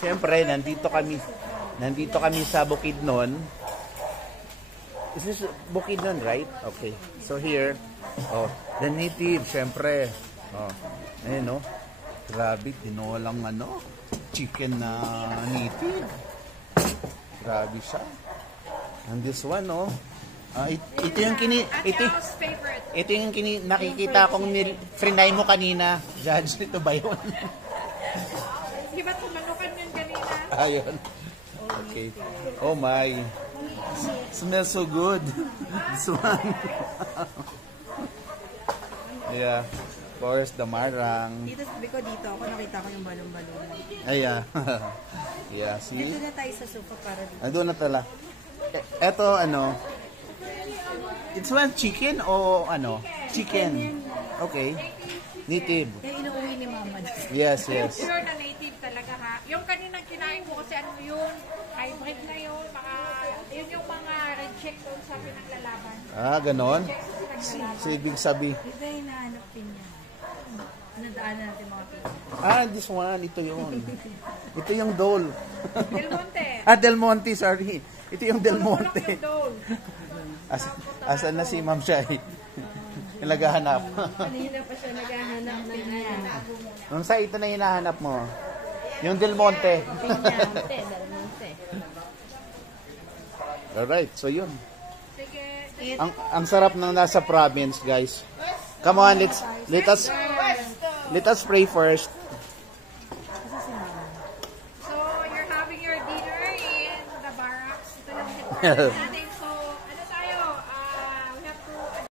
Siyempre, nandito kami sa Bukidnon. Is this Bukidnon, right? Okay. So here, oh, the native, siyempre. Oh, ayun, no? Grabe, tinolang chicken na native. Grabe siya. And this one, no? Ito yung nakikita kong frinay mo kanina. Judge, ito ba yun? Di ba tumanukan yun kanina? Ayun. Okay. Oh my. Smells so good. This one. Yeah. Of course, the marang. Dito, sabi ko dito, ako nakita ko yung balon-balon. Ay, yeah. Yeah, see? Dito na tayo sa sofa para dito. Doon na tala. Eto, it's one chicken o Chicken. Okay. Native. Yung inuuwi ni Mama. Yes, yes. Pure na native talaga ha. Yung kaninang kinain mo kasi yun, hybrid na yun, yun yung mga reject doon sa pinaglalaban. Ganon? So, ibig sabi. Ito yung hinahanap din niya. Nadaanan natin mga pizza. This one. Ito yun. Ito yung Dole. Del Monte. Del Monte, sorry. Ito yung Del Monte. Asan na si Ma'am Shai? Naghahanap. Kanina pa siya naghahanap ng Nung sa ito na hinahanap mo? Yung Del Monte. Del Monte. Alright, so yun. Sige. Ang sarap ng nasa province, guys. Come on, let us pray first. So, you're having your dinner in the barracks. Ito lang